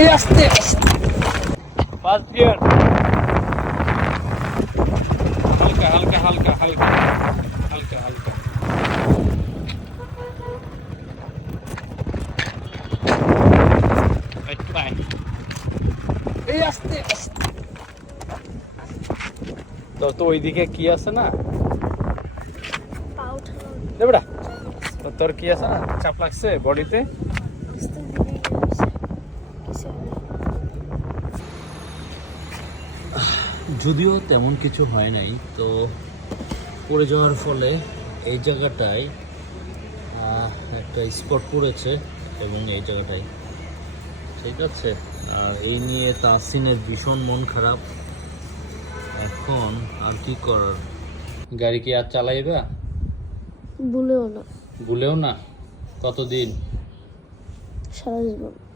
এই আস্তে first gear হালকা হালকা হালকা হালকা হালকা হালকা এই আস্তে তো ওইদিকে কি আছে না বেটা তোর কি আছে না চাপ লাগছে বডিতে যদিও তেমন কিছু হয় নাই তো পড়ে যাওয়ার ফলে এই জায়গাটায় একটা স্পট পড়েছে এবং এই জায়গাটায় ঠিক আছে। আর এই নিয়ে তাহসিনের ভীষণ মন খারাপ। এখন আর কি করার, গাড়ি কি আর চালাইবা? ভুলেও না। ভুলেও না? কতদিন? সারা জীবন।